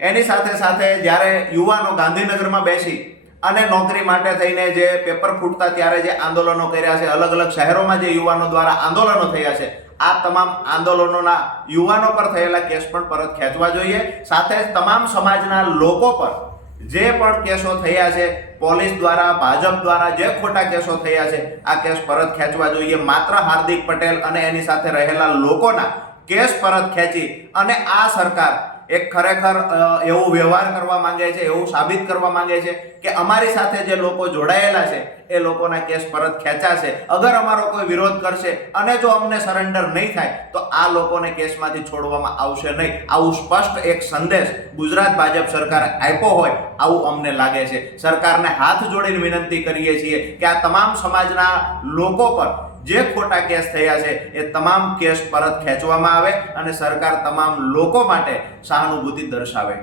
એની સાથે સાથે જ્યારે યુવાનો ગાંધીનગરમાં બેસી અને નોકરી માટે થઈને જે પેપર ફૂટતા ત્યારે જે આંદોલનો કર્યા છે, અલગ અલગ શહેરોમાં જે યુવાનો દ્વારા આંદોલનો થયા છે, આ તમામ આંદોલનોના યુવાનો પર થયેલા કેસ પણ પરત ખેંચવા જોઈએ. સાથે જ તમામ સમાજના લોકો પર જે પણ કેસો થયા છે, પોલીસ દ્વારા, ભાજપ દ્વારા જે ખોટા કેસો થયા છે, આ કેસ પરત ખેંચવા જોઈએ. માત્ર હાર્દિક પટેલ અને એની સાથે રહેલા લોકોના કેસ પરત ખેંચી અને આ સરકાર એક ખરેખર એવો વ્યવહાર કરવા માંગે છે, એવું સાબિત કરવા માંગે છે કે અમારી સાથે જે લોકો જોડાયેલા છે એ લોકોના કેસ પરત ખેંચાશે. અગર અમારો કોઈ વિરોધ કરશે અને જો અમને સરેન્ડર નહીં થાય તો આ લોકોને કેસમાંથી છોડવામાં આવશે નહીં. આવું સ્પષ્ટ એક સંદેશ ગુજરાત ભાજપ સરકાર આપ્યો હોય આવું અમને લાગે છે. સરકારને હાથ જોડીને વિનંતી કરીએ છીએ કે આ તમામ સમાજના લોકો પર જે ખોટા કેસ થયા છે એ તમામ કેસ પરત ખેંચવામાં આવે અને સરકાર તમામ લોકો માટે સહાનુભૂતિ દર્શાવે.